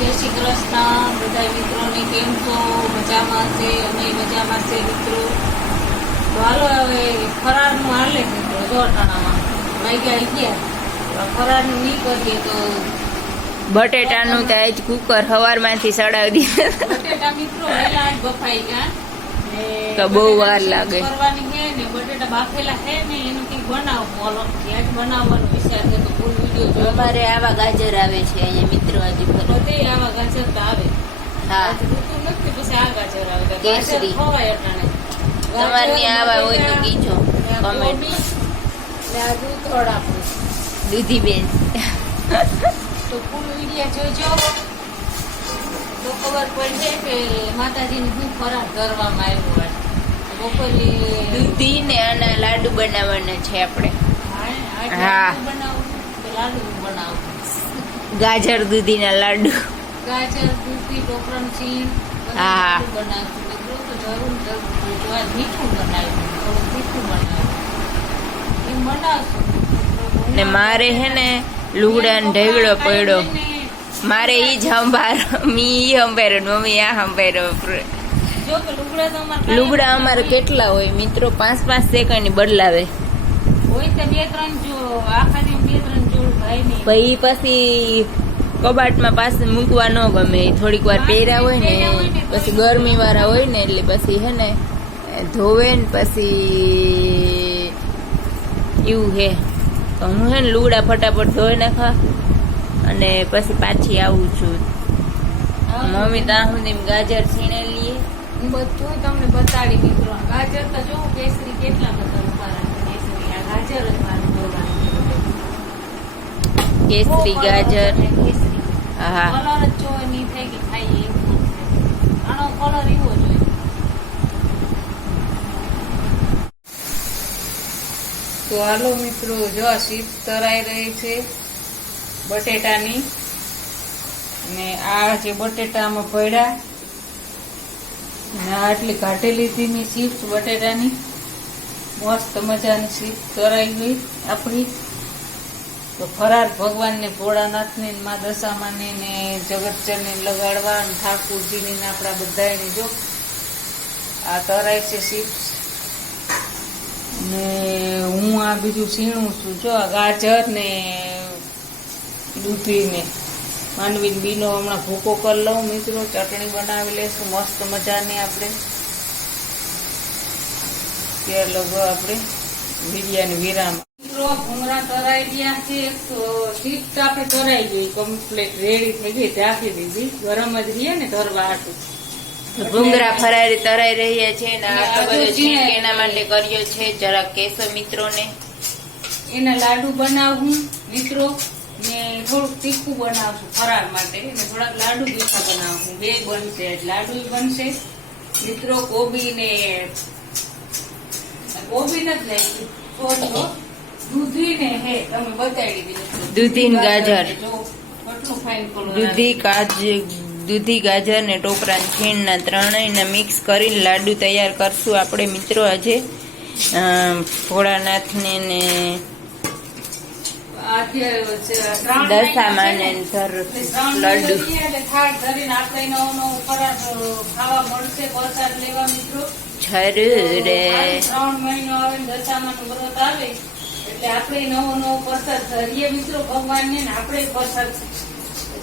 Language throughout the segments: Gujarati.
જય શ્રી કૃષ્ણ. બધા મિત્રોને કેમ છો? મજામાં છે? અમે મજામાં છે મિત્રો. તો હાલો હવે ફરારનું હાલે મિત્રો જો અટાણામાં વાગ્યા ગયા? ફરારનું નહીં કરીએ તો બટેટાનું તો આજ કુકર હવારમાંથી સડાવી દીધું. બટેટા મિત્રો પહેલાં જ બફાઈ ગયા. તો બહુ વાર લાગે. અમારે આવા ગાજર આવે છે અહીંયા મિત્રો હજી બધે આવા ગાજર તો આવે. હા. પછી આ ગાજર આવે. કેસરી. તમારે હોય તો કીજો આપણું. દૂધી બેન તો ફૂલ વીડિયો જોજો. ખબર પડશે કે માતાજીની શું ખોરાક કરવામાં આવ્યો હોય. બપોરે દૂધી ને આના લાડુ બનાવવાના છે આપણે. હા. લાડુ બનાવું ગાજર દૂધીના લાડુ. ગાજર દૂધી ટોપરાનું છીણ હા. મીઠું બનાવ્યું તીખું બનાવ્યું એમ બનાવશું. ને મારે હે ને લુગડા ને ઢેગડો પડ્યો. મારે ઈ જ હંભાર મી ઈ હંભાર મમ્મી આ હંભાર લુગડા અમારે કેટલા હોય મિત્રો? પાંચ પાંચ સેકન્ડ બદલાવે. ભાઈ પછી પછી કબાટમાં પાસે મૂકવા ન ગમે. થોડીક વાર પહેર્યા હોય ને પછી ગરમી વાળા હોય ને એટલે પછી હે ને ધોવે ને પછી એવું હે. તો હું હે ને લુગડા ફટાફટ ધોઈ નાખા અને પછી પાછી આવું છું. મમ્મી ત્યાં સુધી ગાજર છીણે લઈએ હું બધું તમને બતાડી મિત્રો ગાજર તો જો કેસરી કેટલા બધા ઊભા કેસરી આ ગાજર જ મારે જોવાનું કેસરી ગાજર. કેસરી. હા કલર જ જો નહીં થાય કે ખાઈ એવું આનો કલર એવો જોઈએ તો હાલો મિત્રો જો આ શીત તરાઈ રહી છે બટેટાની. ને આ જે બટેટામાં પડ્યા ને આટલી કાઢી લીધી મેં ચિપ્સ બટેટાની. મસ્ત મજાની ચિપ્સ કરાઈ ગઈ આપણી. તો ફરાર ભગવાનને ભોળાનાથને મા દશામાને ને જગતચરને લગાડવા અને ઠાકુરજીની ને આપણા બધાને જો. આ તરાય છે ચિપ્સ ને હું આ બીજું સીણું છું. જો આ ગાજર ને દૂધી માનવી બીનો હમણાં ભૂકો કરી લઉં મિત્રો. ચટણી બનાવી લઈશું. મસ્ત મજાની આપણે. ત્યાર લગો આપણે બીડિયાની વિરામ. મિત્રો ભૂંગળા તરાઈ ગયા છે. તો ચીપ્સ આપણે તરાઈ ગઈ. કમ્પ્લીટ રેડી થઈ ગઈ. ઢાંકી દીધી. ગરમ જ રહીએ ને ધરવા હાટું. ભૂંગરા ફરારી તરાઈ રહ્યા છે ને આ તો બધો આજુ એના માટે કર્યો છે. જરાક કેસો મિત્રોને. એના લાડુ બનાવું મિત્રો. ને થોડુંક તીખું બનાવશું ફરાર માટે. ને થોડાક લાડુ પીઠા બનાવશું. બે બનશે લાડુ બનશે. મિત્રો કોબી ને કોબી નથી લઈ દૂધી ને હે તમે બતાવી દીધું. દૂધી ગાજર. દૂધી કાજ દૂધી ગાજર ને ટોપરા છીણના ત્રણેયને મિક્સ કરીને લાડુ તૈયાર કરશું. આપણે મિત્રો આજે ભોળાનાથને ને દશામાને ને ધર લાડુ ત્રણ મહિનો આવે દશામાનું વ્રત આવે. એટલે આપણે નવો નવો પ્રસાદ ધરીએ મિત્રો ભગવાનને આપણે પ્રસાદ.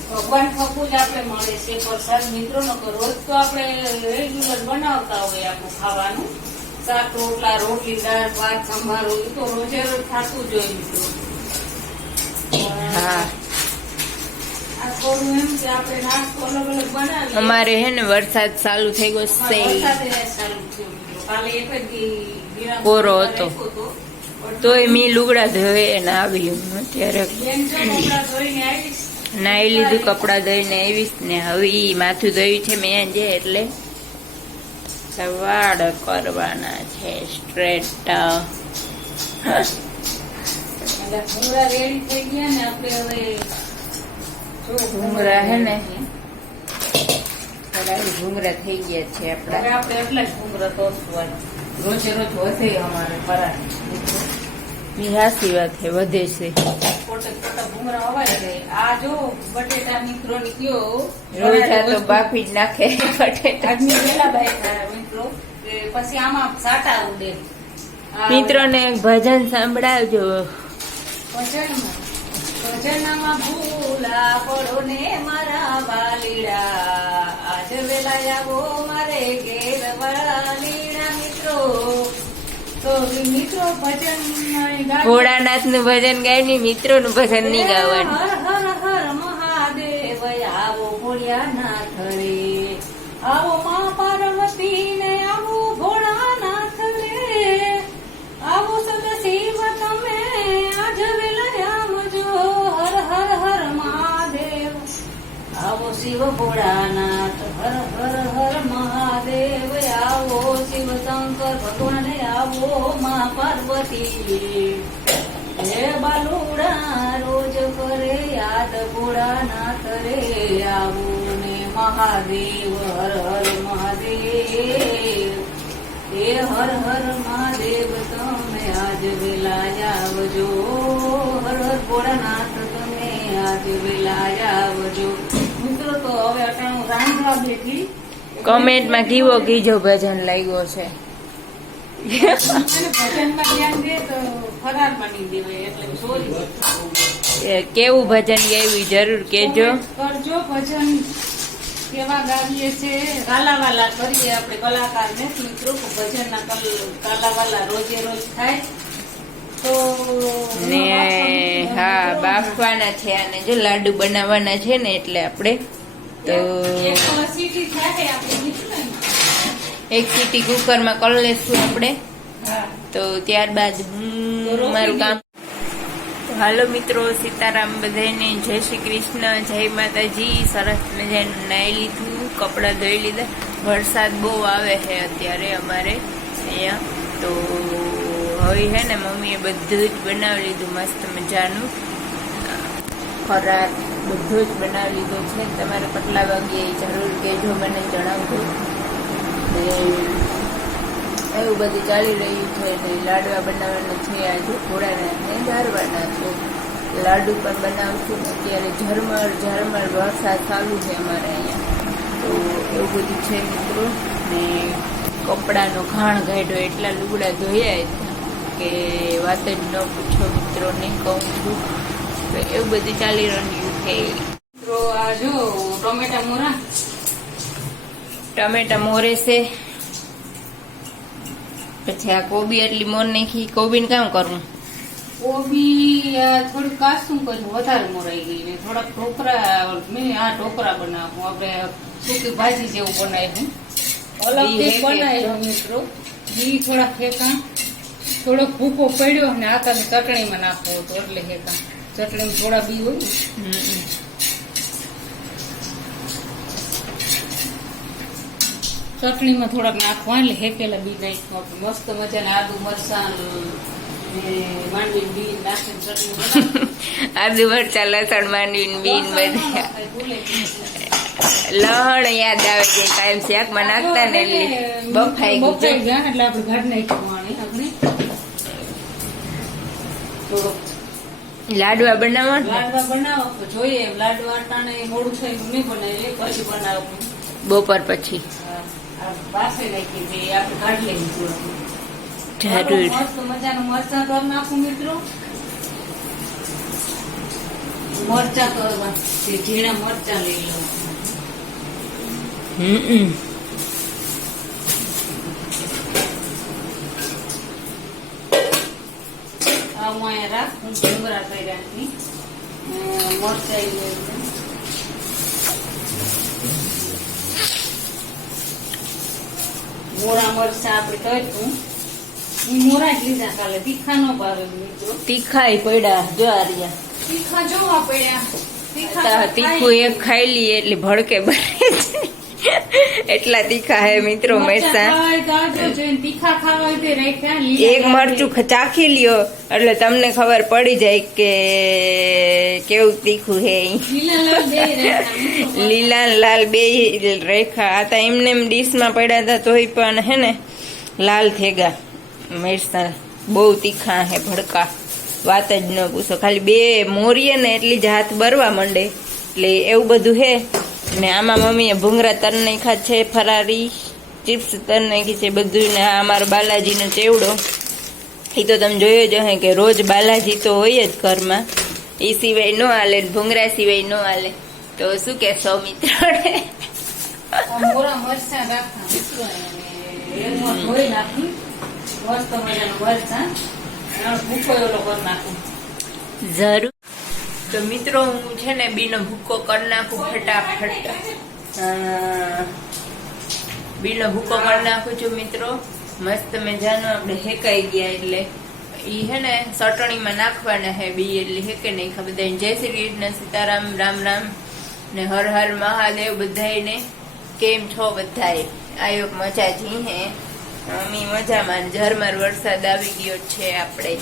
ભગવાન થકું જ આપણે મળે છે પ્રસાદ. મિત્રો નો રોજ તો આપણે રેગ્યુલર બનાવતા હોય આપણું ખાવાનું. શાક રોટલા રોટલી દાળ ભાત સંભારો એ તો રોજે રોજ થતું જ હોય મિત્રો હા આ થોડું એમ કે આપણે નાસ્તો અલગ અલગ બનાવીએ અમારે હે ને વરસાદ ચાલુ થઈ ગયો છે. કોરો હતો. તોય મી લુગડા ધોવે ને આવી હું અત્યારે. નાઈ લીધું કપડાં ધોઈને આવીશ ને હવે ઈ માથું ધોયું છે મેં જે એટલે સવાડ કરવાના છે સ્ટ્રેટ એટલે ભૂંગળા રેડી થઈ ગયા ને આપણે હવે જો ભૂંગળા હે ને? કડાઈ થઈ ગયા છે આપણે. એટલા જ ભૂંગળા આજ. રોજે રોજ વધે અમારે પરા હાસી વાત છે. વધે છે પોતે પોતા છે. આ જો બટેટા મિત્રો નીકળ્યો રોજ આ તો બાફી જ નાખે બટેટા. આજની વેલા મિત્રો પછી આમાં સાટા ઉડે. મિત્રોને ભજન સંભળાવજો. ભજનમાં. ભજનમાં ભૂલા પડો ને મારા વાલીડા. આજ વેલા આવો મારે ઘેર વાલીડા મિત્રો. તો મિત્રો ભજન ગાય. ભોળાનાથનું ભજન ગાય ને મિત્રો નું ભજન નહીં ગાવાનું. હર હર હર મહાદેવ આવો ભોળિયાનાથ રે આવો મા પાર્વતી શિવ ભોળાનાથ, હર હર હર મહાદેવ, આવો શિવ શંકર ભગવાન આવો મા પાર્વતી હે બાલુડા, રોજ કરે યાદ ભોળાનાથ રે, આવો ને મહાદેવ, હર હર મહાદેવ. હે હર હર મહાદેવ, તમે આજ વેલા આવજો. હર હર ભોળાનાથ. કમેન્ટમાં કીવો કીજો ભજન લાગ્યો છે. કેવું ભજન ગાયું જરૂર કેજો. કરજો ભજન કેવા ગાવીએ છે. કાલાવાલા કરીએ આપણે કલાકાર ને મિત્રો ભજન ના કાલાવાલા રોજે રોજ થાય. તો ને હા બાફવાના છે અને જો લાડુ બનાવવાના છે ને એટલે આપણે તો એક સીટી કુકરમાં કરી લેશું આપણે. તો ત્યારબાદ હું મારું કામ હાલો મિત્રો સીતારામ બધાને જય શ્રી કૃષ્ણ જય માતાજી. સરસ મજાનું નાઈ લીધું કપડાં ધોઈ લીધા. વરસાદ બહુ આવે છે અત્યારે અમારે અહીંયા. તો હવે હે ને મમ્મીએ બધું જ બનાવી લીધું મસ્ત મજાનું. ખોરાક બધું જ બનાવી લીધું છે. તમારે કેટલા વાગે જરૂર કહેજો, મને જણાવજો. ને એવું બધું ચાલી રહ્યું છે ને લાડવા બનાવવાના છે આજે ઘોડાના ને ગારવાના છે. લાડુ પણ બનાવશું અત્યારે ઝરમર ઝરમર વરસાદ ચાલુ છે અમારે અહીંયા. તો એવું બધું છે મિત્રો. ને કપડાનો ઘાણ ગાઢ્યો એટલા લુગડા ધોયા કે વાત જ ન પૂછો મિત્રોને, કહું છું. એવું બધું ચાલી રહ્યું છે મિત્રો આ જો ટોમેટા મોરા ટમેટા મોરે છે પછી આ કોબી એટલી મોર નાખી કોબીને કામ કરવું કોબી આ થોડું કાચું કર્યું વધારે મોરાઈ ગઈ ને થોડાક ઢોકરા મેં આ ઢોકરા બનાવું આપણે સૂકી ભાજી જેવું બનાવ્યું અલગથી ઈ હે કે? બનાવ્યું મિત્રો ઈ થોડા ફેંકા થોડોક ભૂકો પડ્યો અને આતાની ચટણીમાં નાખવો હતો એટલે ફેંકા ચટણીમાં થોડા બી હોય ને. હમ. ચટણીમાં થોડાક નાખવા એટલે હેકેલા બી નાખવા મસ્ત મજાના આદુ મરચાં ને માંડવી બી નાખીને ચટણી આદુ મરચા લસણ માંડવીને બીન બધા. લહણ યાદ આવે છે કાયમ શાકમાં નાખતા ને એટલે બફાઈ ગયું. બફાઈ ગયા એટલે આપણે ઘર આપણે. થોડોક લાડવા બનાવવા લાડવા બનાવો જોઈએ લાડવા મોડું થાય નહીં બનાવી પછી બનાવું. બપોર પછી. જરૂર મરચાં કરવા ઝીણા મરચાં લઈ લઉં. આ હું અહીંયા રાખું ડુંગરા મોરા મરચા આપણે કર્યું ઈ મોરા જ લીધા કાલે. તીખા નો ભાવે મિત્રો તીખાઈ પડ્યા જો આ રહ્યા. તીખા જોવા પડ્યા. તીખા તીખું એક ખાઈ લઈએ એટલે ભડકે બને છે. એટલા તીખા હે મિત્રો મરચાં મરચા એક મરચું. ચાખી લ્યો એટલે તમને ખબર પડી જાય કે કેવું તીખું હે લીલા લાલ બે રેખા આ તો એમને એમ ડીશમાં પડ્યા હતા તોય પણ હે ને લાલ થેગા. ગયા બહુ તીખા હે ભડકા. વાત જ ન પૂછો. ખાલી બે મોરીએ ને એટલી જ હાથ બરવા માંડે. એટલે એવું બધું હે. ને આમાં મમ્મીએ ભૂંગરા તર નાખ્યા છે ફરારી ચિપ્સ તર નાખી છે બધું ને આ અમારો બાલાજીનો ચેવડો. એ તો તમે જોયો જ હે કે રોજ બાલાજી તો હોય જ ઘરમાં. એ સિવાય ન હાલે ભૂંગરા સિવાય ન હાલે. તો શું કે મિત્રોને? આ મોરા મરચાં રાખા મિત્રો અને એમાં ધોઈ નાખી. મસ્ત મજાનું મરચાં. એનો ભૂકો એવડો કરી નાખું. જરૂર. તો મિત્રો હું છે ને બીનો ભૂકો કરી નાખું ફટાફટ. બીનો ભૂકો કરી નાખું છું મિત્રો. મસ્ત મજાનો આપણે હેકાઈ ગયા એટલે. ઈ હે ને ચટણીમાં નાખવાના હે બી એટલે હેકે નહીં ખબર. બધાને જય શ્રી કૃષ્ણ સીતારામ રામ રામ ને હર હર મહાદેવ બધાને કેમ છો બધાય? આયોગ મજાજી હે? અમી મજામાં ઝરમર વરસાદ આવી ગયો છે આપણે.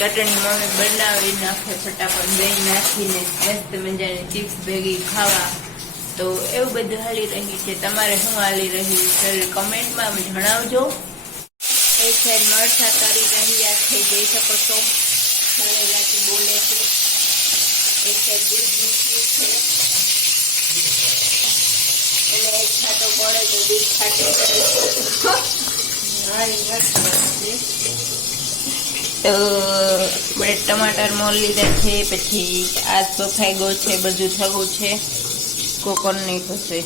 ચટણી મમ્મી બનાવી નાખે ફટાફટ દહીં નાખીને મસ્ત મજાની ચિપ્સ ભેગી ખાવા. તો એવું બધું હાલી રહ્યું છે. તમારે શું હાલી રહ્યું છે? કમેન્ટમાં જણાવજો. એક સાઈડ મરચા કરી રહ્યા છે. જઈ શકો છો. સરેરાથી બોલે છે. એક સાઈડ દૂધ મૂક્યું છે. એટલે એક ખાતો પડે તો દૂધ છાંટી કરે છે. તો આપણે ટમાટર મોલ લીધા છે, પછી આ બફાઈગો છે, બધું થવું છે. કોકોર થશે.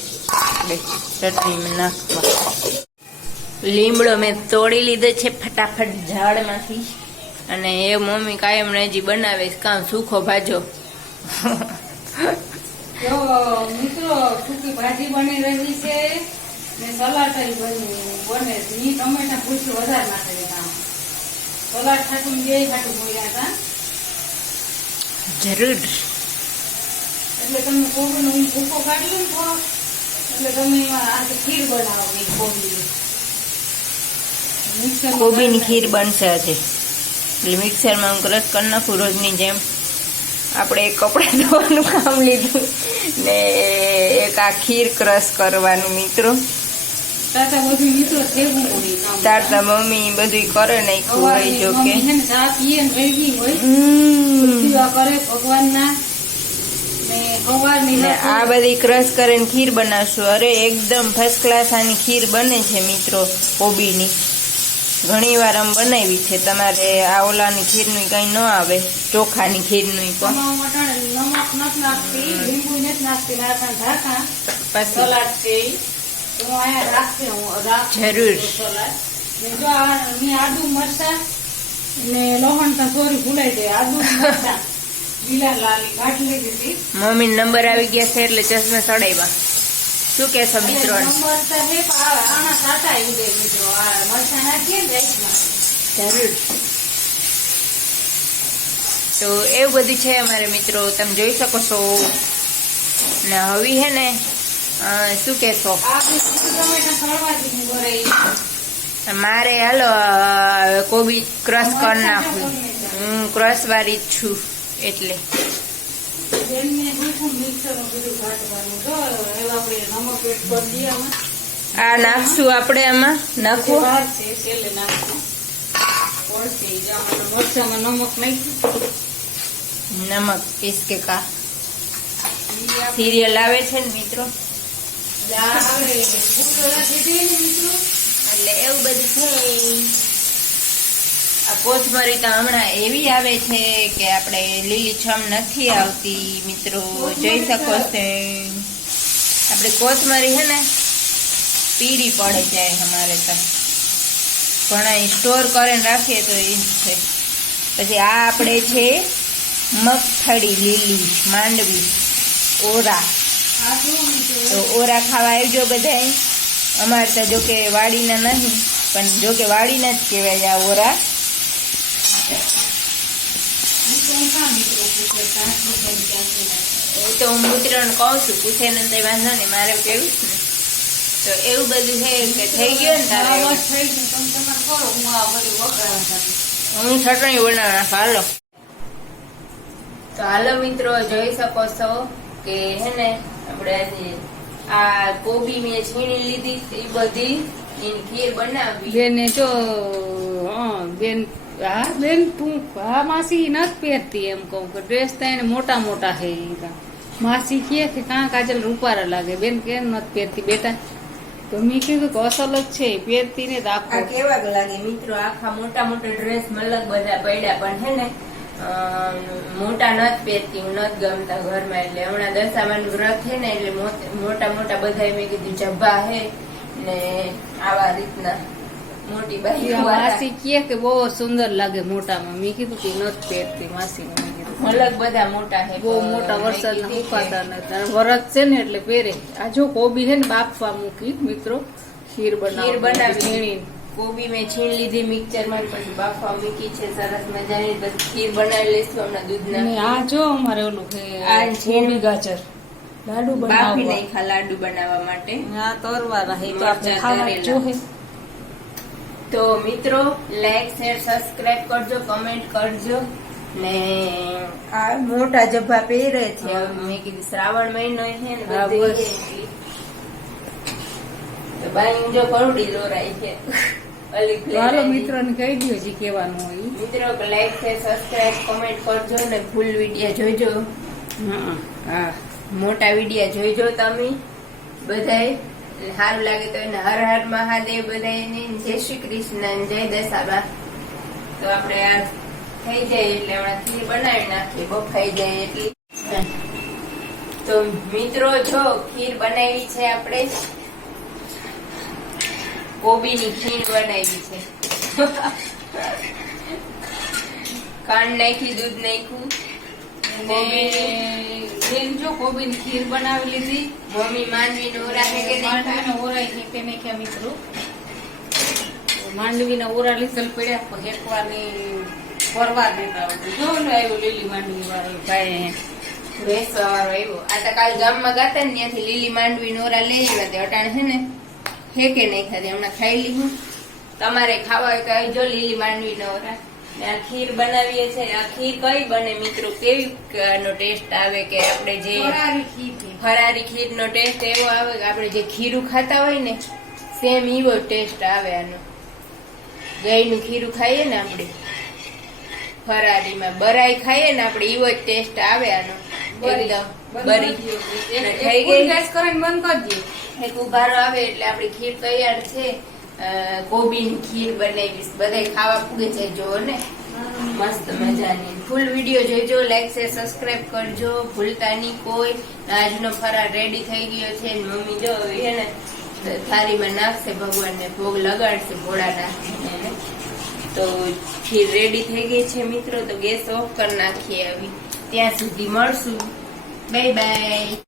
ચટણીમાં નાખવા. લીમડો મેં તોડી લીધો છે ફટાફટ ઝાડમાંથી. અને એ મમ્મી કાયમ હજી બનાવે કામ સુખો ભાજો. મિત્રો, સૂકી ભાજી બની રહી છે. ને સલાડ બની ટમેટા ભૂસી વધારે નાખે છે આમ સલાડ ખાતું બે ખાતું મોયા હતા જરૂર. એટલે તમે કોબીનો હું ભૂકો કાઢી ને થોડો. એટલે તમે આજે ખીર બનાવો કોબી કોબીની. ખીર બનશે આજે. એટલે મિક્સરમાં હું ક્રશ કરી નાખું રોજની જેમ. આપણે એક કપડાં ધોવાનું કામ લીધું ને એક આ ખીર ક્રશ કરવાનું મિત્રો. તારતા મમ્મી બધું કરે નાખ્યું હોય જો કે. ને ને ને ને આ બધી ક્રશ કરીને ખીર બનાવશું. અરે એકદમ ફર્સ્ટ ક્લાસ આની ખીર બને છે મિત્રો કોબીની. ઘણી વાર આમ બનાવી છે. તમારે આ ઓલાની ખીરનું કંઈ ન આવે ચોખાની ખીરનું પણ. પછી. તો અહીંયા હું જરૂર. જો મેં આદુ મરચા ને લહણ તો સોરી ભૂલાઈ જાય. આદુ મરચા. લીલા લાલી કાઢી લીધી હતી. મમ્મી નંબર આવી ગયા છે એટલે ચશ્મે ચડાવ્યા શું કહેશો મિત્રો? નંબર તો હે પણ આ- આના સાટા મિત્રો. આ મરચા નાખીએ ને જરૂર. તો એવું બધું છે અમારે મિત્રો. તમે જોઈ શકો છો. ને હવે હે ને શું કહેશો? મારે હાલો કોબી ક્રશ કરી નાખું. હું ક્રશ વાળી જ છું એટલે. આ નાખશું આપણે આમાં? નાખવું નમક નમક કે કા. સિરિયલ આવે છે ને મિત્રો? એટલે એવું બધું છે આ કોથમરી તો હમણાં એવી આવે છે કે આપણે લીલી છમ નથી આવતી મિત્રો. જોઈ શકો છો. આપણે કોથમરી હે ને પીળી પડે જાય અમારે તો. ઘણા સ્ટોર કરીને રાખીએ તો એ છે. પછી આ આપણે છે મગફળી લીલી માંડવી ઓરા. તો ઓરા ખાવા આવજો બધાય. અમારે તો જો વાડીના નહીં, પણ જો વાડીના જ કહેવાય આ ઓરા. તો હું મિત્રોને કહું છું, પૂછે ને તો વાંધો નહીં, મારે કેવું ને? તો એવું બધું છે કે થઈ ગયું ને તારે. હું ચટણી બનાવવા હાલો. તો હાલો મિત્રો, જોઈ શકો છો કે હે ને આપણે આ કોબી મેં છીણી લીધી એ બધી એની ખીર બનાવી. બેને જો બેન હા બેન તું હા માસી નથી પહેરતી એમ કહું કે ડ્રેસ તો એને મોટા મોટા છે માસી કહે કે કાં કાજલ રૂપારા લાગે. બેન કેમ નથી પહેરતી બેટા? તો મેં કીધું કે અસલ જ છે પહેરતી ને તો આ કેવા લાગે મિત્રો આખા મોટા મોટા ડ્રેસ મલક બધા પડ્યા પણ હે ને મોટા નથ પહેરતી હું નથ ગમતા ઘરમાં. એટલે હમણાં દશામાનું વ્રત છે ને એટલે મોટા મોટા બધા મેં કીધું જબ્બા હે ને આવા રીતના મોટી બાઈ માસી કહે કે બહુ સુંદર લાગે મોટામાં. મેં કીધું કે નથી પહેરતી માસી મલક બધા મોટા હે બહુ મોટા વરસાદ કે ઉપાતા નથી. વરત છે ને એટલે પહેરે. આ જો કોબી છે ને બાફવા મૂકી મિત્રો ખીર ખીર બનાવી. બનાવી ઝીણી. કોબી મેં છીણ લીધી મિક્સરમાં પછી બાફવા મૂકી છે સરસ મજાની પછી ખીર બનાવી લઈશું હમણાં દૂધ અને ના આ જો અમારે ઓલું છે આ ઝીણું. કોબી ગાજર લાડુ બાફી બનાવવા નાખ્યા લાડુ બનાવવા માટે આ તરવાના હે તો આપણે મરચાં ખાવા તરેલા. જોહે તો મિત્રો લાઈક શેર સબસ્ક્રાઇબ કરજો કમેન્ટ કરજો ને આ મોટા જબ્બા પહેરે છે હા. હવે મેં કીધું શ્રાવણ મહિનો છે ને હા, બધે બસ. એટલે. તો બાઈ જો કરોડી લોરાઈ છે ઓલી તો હાલો. મિત્રોને કહી દો જે કહેવાનું હોય. મિત્રો લાઈક છે સબસ્ક્રાઇબ કમેન્ટ કરજો ને ફૂલ વીડિયો જોઈજો હા મોટા વીડિયો જોઈજો તમે બધાય. સારું લાગે તો એને હર હર મહાદેવ બધાયને. જય શ્રી કૃષ્ણ જય દશાબા. તો આપણે આ થઈ જાય એટલે હમણાં ખીર બનાવી નાખીએ. બફાઈ જાય એટલી. તો મિત્રો જો ખીર બનાવી છે આપણે. કોબીની ખીર બનાવી છે. ખાંડ નાખી દૂધ નાખ્યું. ને બેન જો કોબીની ખીર બનાવી લીધી. મમ્મી માનવી નોરા હે કે માંડવીના ઓરા હેકે નાખ્યા મિત્રો. માંડવીના ઓરા લીધેલ પડ્યા. હેકવાની ફરવા દેતા જો આવ્યું લીલી માંડવી વાળો ભાઈ વાળો આવ્યો. આ તો કાલ ગામમાં ગાતા ને ત્યાંથી લીલી માંડવી નોરા લઈ આવ્યા તે અટાણ છે ને. હેકે નહીં ખાધી? હમણાં ખાઈ લીધું. તમારે ખાવા હોય તો જો લીલી માંડવી નોરા ને આ ખીર બનાવીએ છે. આ ખીર કઈ બને મિત્રો? કેવી નો ટેસ્ટ આવે કે આપણે જે ફરારી ખીર નો ટેસ્ટ એવો આવે કે આપણે જે ખીરું ખાતા હોય ને સેમ એવો ટેસ્ટ આવે આનો. દહીંનું ખીરું ખાઈએ ને આપણે. ફરારીમાં બરાઈ ખાઈએ ને આપણે એવો જ ટેસ્ટ આવે આનો. એકદમ બરી. થઈ ગઈ? ગેસ કરીને બંધ કરી દે. એક ઉભારો આવે એટલે આપણી ખીર તૈયાર છે. કોબીની ખીર બનાવીશ. બધાય ખાવા પૂગે છે, જો ને? મસ્ત મજાની. ફૂલ વીડિયો જોઈજો લાઈક શેર સબસ્ક્રાઇબ કરજો. ભૂલતા નહીં કોઈ. આજનો ફરાર રેડી થઈ ગયો છે મમ્મી જો એને ને થાળીમાં નાખશે, ભગવાનને ભોગ લગાડશે, ભોળા નાખીને તો ખીર રેડી થઈ ગઈ છે મિત્રો. તો ગેસ ઓફ કરી નાખીએ આવી ત્યાં સુધી મળશું. Bye bye